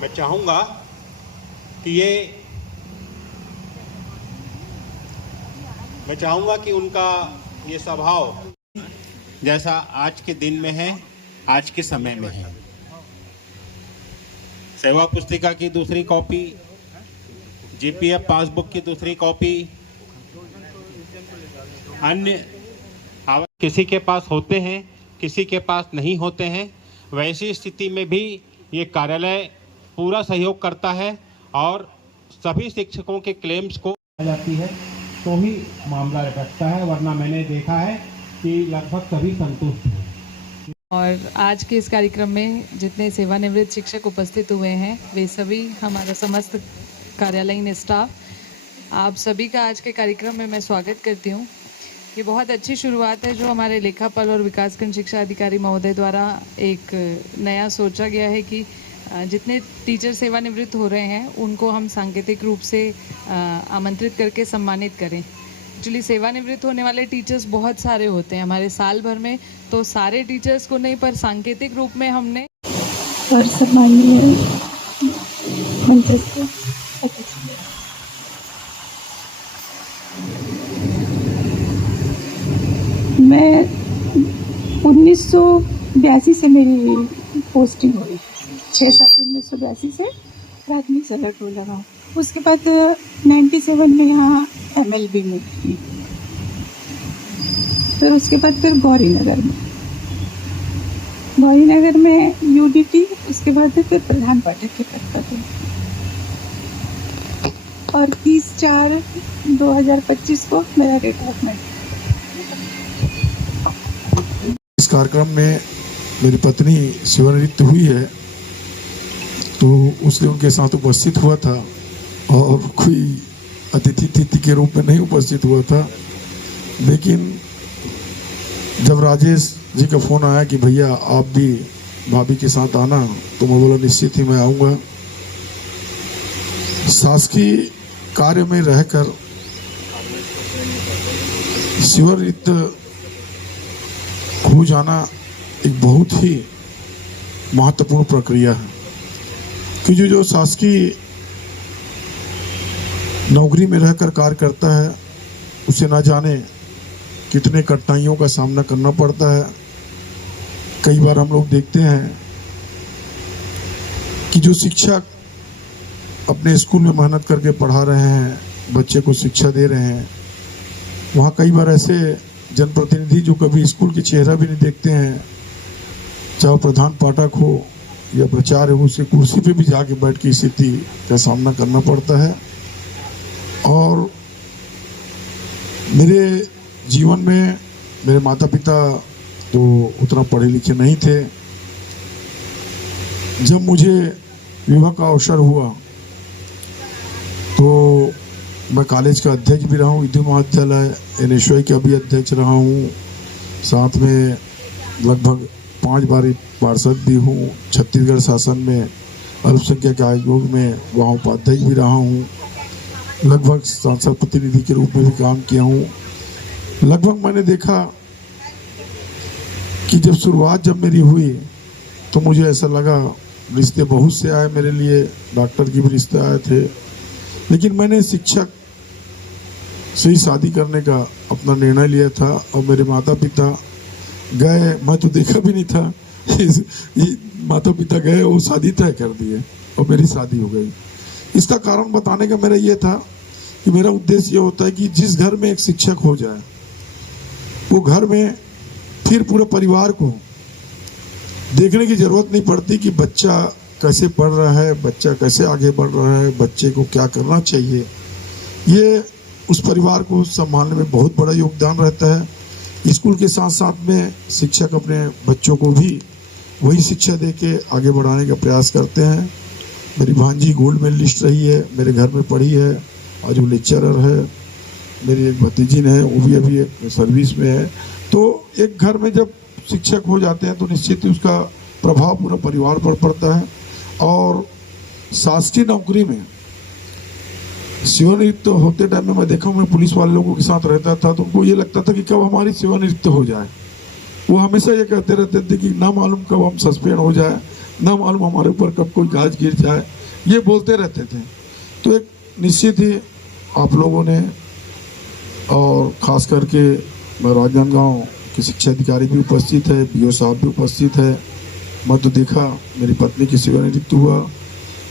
मैं चाहूँगा कि उनका ये स्वभाव जैसा आज के दिन में है, आज के समय में है। सेवा पुस्तिका की दूसरी कॉपी, जीपीएफ पासबुक की दूसरी कॉपी, अन्य किसी के पास होते हैं, किसी के पास नहीं होते हैं। वैसी स्थिति में भी ये कार्यालय पूरा सहयोग करता है और सभी शिक्षकों के क्लेम्स को जाती है तो ही मामला रखता है, वरना मैंने देखा है कि लगभग सभी संतुष्ट हैं। और आज के इस कार्यक्रम में जितने सेवानिवृत्त शिक्षक उपस्थित हुए हैं वे सभी हमारा समस्त कार्यालयीन स्टाफ, आप सभी का आज के कार्यक्रम में मैं स्वागत करती हूँ। ये बहुत अच्छी शुरुआत है जो हमारे लेखापाल और विकासखंड शिक्षा अधिकारी महोदय द्वारा एक नया सोचा गया है कि जितने टीचर सेवानिवृत्त हो रहे हैं उनको हम सांकेतिक रूप से आमंत्रित करके सम्मानित करें। एक्चुअली सेवानिवृत्त होने वाले टीचर्स बहुत सारे होते हैं हमारे साल भर में, तो सारे टीचर्स को नहीं पर सांकेतिक रूप में हमने और सम्मानीय मंचस्थ मैं 1982 से मेरी पोस्टिंग हुई, 6/7/1982 से प्राथमिक सदर टोल लगा। उसके बाद 97 में यहाँ MLB में थी, फिर उसके बाद फिर गौरीनगर में UDT, उसके बाद फिर प्रधान पाठक के पद पर थी और 30/4/2025 को मेरा रिटायरमेंट। इस कार्यक्रम में मेरी पत्नी सेवानिवृत्त हुई है तो उसने उनके साथ उपस्थित हुआ था और कोई अतिथि के रूप में नहीं उपस्थित हुआ था, लेकिन जब राजेश जी का फोन आया कि भैया आप भी भाभी के साथ आना, तो मैं बोला निश्चित ही मैं आऊँगा। शासकीय कार्य में रहकर सेवानिवृत्त हो जाना एक बहुत ही महत्वपूर्ण प्रक्रिया है, क्योंकि जो शासकीय नौकरी में रहकर कार्य करता है उसे ना जाने कितने कठिनाइयों का सामना करना पड़ता है। कई बार हम लोग देखते हैं कि जो शिक्षक अपने स्कूल में मेहनत करके पढ़ा रहे हैं, बच्चे को शिक्षा दे रहे हैं, वहाँ कई बार ऐसे जनप्रतिनिधि जो कभी स्कूल के चेहरा भी नहीं देखते हैं, चाहे प्रधान पाठक हो या प्राचार्य हो, उसे कुर्सी पे भी जाके बैठ के स्थिति का सामना करना पड़ता है। और मेरे जीवन में मेरे माता पिता तो उतना पढ़े लिखे नहीं थे। जब मुझे विवाह का अवसर हुआ तो मैं कॉलेज का अध्यक्ष भी रहा हूँ, विधि महाविद्यालय NSY का भी अध्यक्ष रहा हूँ, साथ में लगभग 5 बार पार्षद भी हूँ। छत्तीसगढ़ शासन में अल्पसंख्यक आयोग में वहाँ उपाध्यक्ष भी रहा हूँ। लगभग सांसद प्रतिनिधि के रूप में भी काम किया हूँ। लगभग मैंने देखा कि जब शुरुआत मेरी हुई तो मुझे ऐसा लगा, रिश्ते बहुत से आए मेरे लिए, डॉक्टर के भी रिश्ते आए थे, लेकिन मैंने शिक्षक से ही शादी करने का अपना निर्णय लिया था। और मेरे माता पिता गए, मैं तो देखा भी नहीं था, माता पिता गए, वो शादी तय कर दिए और मेरी शादी हो गई। इसका कारण बताने का मेरा ये था कि मेरा उद्देश्य ये होता है कि जिस घर में एक शिक्षक हो जाए, वो घर में फिर पूरे परिवार को देखने की जरूरत नहीं पड़ती कि बच्चा कैसे पढ़ रहा है, बच्चा कैसे आगे बढ़ रहा है, बच्चे को क्या करना चाहिए। ये उस परिवार को संभालने में बहुत बड़ा योगदान रहता है। स्कूल के साथ साथ में शिक्षक अपने बच्चों को भी वही शिक्षा देके आगे बढ़ाने का प्रयास करते हैं। मेरी भांजी गोल्ड मेडलिस्ट रही है, मेरे घर में पढ़ी है, आज वो लेक्चरर है। मेरी एक भतीजी है, वो भी अभी एक सर्विस में है। तो एक घर में जब शिक्षक हो जाते हैं तो निश्चित ही उसका प्रभाव पूरा परिवार पर पड़ता है। और शासकीय नौकरी में सेवानिवृत्त होते टाइम में मैं देखा हूँ, मैं पुलिस वाले लोगों के साथ रहता था तो उनको ये लगता था कि कब हमारी सेवानिवृत्त हो जाए। वो हमेशा ये कहते रहते थे कि ना मालूम कब हम सस्पेंड हो जाए, ना मालूम हमारे ऊपर कब कोई गाज गिर जाए, ये बोलते रहते थे। तो एक निश्चित ही आप लोगों ने और ख़ास करके राजनांदगांव के शिक्षा अधिकारी भी उपस्थित है, बीओ साहब भी उपस्थित है। मैं तो देखा, मेरी पत्नी की सेवानिवृत्ति हुआ,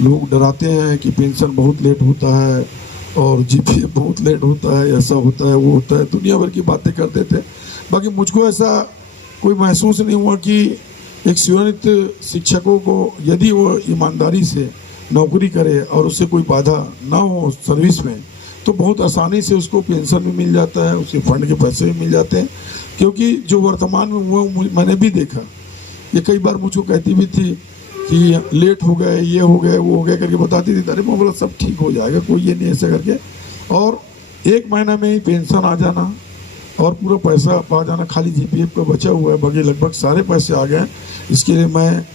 लोग डराते हैं कि पेंशन बहुत लेट होता है और जीपीएफ बहुत लेट होता है, ऐसा होता है, वो होता है, दुनिया भर की बातें करते थे। बाकी मुझको ऐसा कोई महसूस नहीं हुआ कि एक सेवानिवृत्त शिक्षकों को यदि वो ईमानदारी से नौकरी करे और उससे कोई बाधा ना हो सर्विस में, तो बहुत आसानी से उसको पेंशन भी मिल जाता है, उसके फंड के पैसे भी मिल जाते हैं। क्योंकि जो वर्तमान में हुआ मैंने भी देखा, ये कई बार मुझको कहती भी थी कि लेट हो गए, ये हो गए, वो हो गए करके बताती थी। अरे मैं बोला सब ठीक हो जाएगा, कोई ये नहीं ऐसा करके। और 1 महीना में ही पेंशन आ जाना और पूरा पैसा आ जाना, खाली जीपीएफ का बचा हुआ है, बाकी लगभग सारे पैसे आ गए। इसके लिए मैं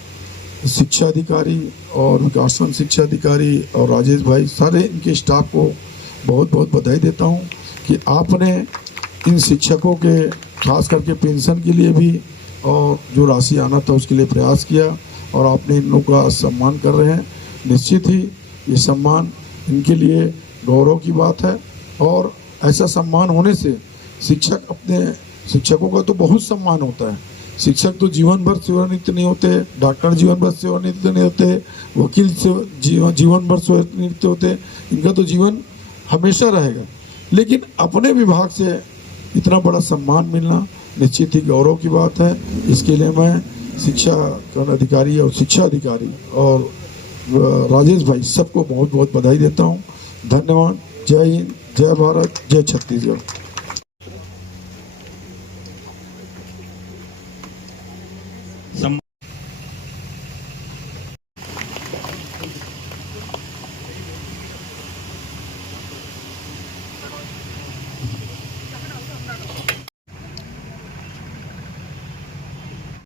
शिक्षा अधिकारी और विकासखंड शिक्षा अधिकारी और राजेश भाई, सारे इनके स्टाफ को बहुत बहुत बधाई देता हूँ कि आपने इन शिक्षकों के खास करके पेंशन के लिए भी और जो राशि आना था उसके लिए प्रयास किया और आपने इन लोगों का सम्मान कर रहे हैं। निश्चित ही ये सम्मान इनके लिए गौरव की बात है और ऐसा सम्मान होने से शिक्षक अपने शिक्षकों का तो बहुत सम्मान होता है। शिक्षक तो जीवन भर सेवानिवृत्त नहीं होते, डॉक्टर जीवन भर सेवानिवृत्त नहीं होते, वकील जीवन भर सेवानिवृत्त होते, इनका तो जीवन हमेशा रहेगा। लेकिन अपने विभाग से इतना बड़ा सम्मान मिलना निश्चित ही गौरव की बात है। इसके लिए मैं शिक्षा अधिकारी और शिक्षा अधिकारी और राजेश भाई सबको बहुत बहुत बधाई देता हूँ। धन्यवाद। जय हिंद, जय भारत, जय छत्तीसगढ़।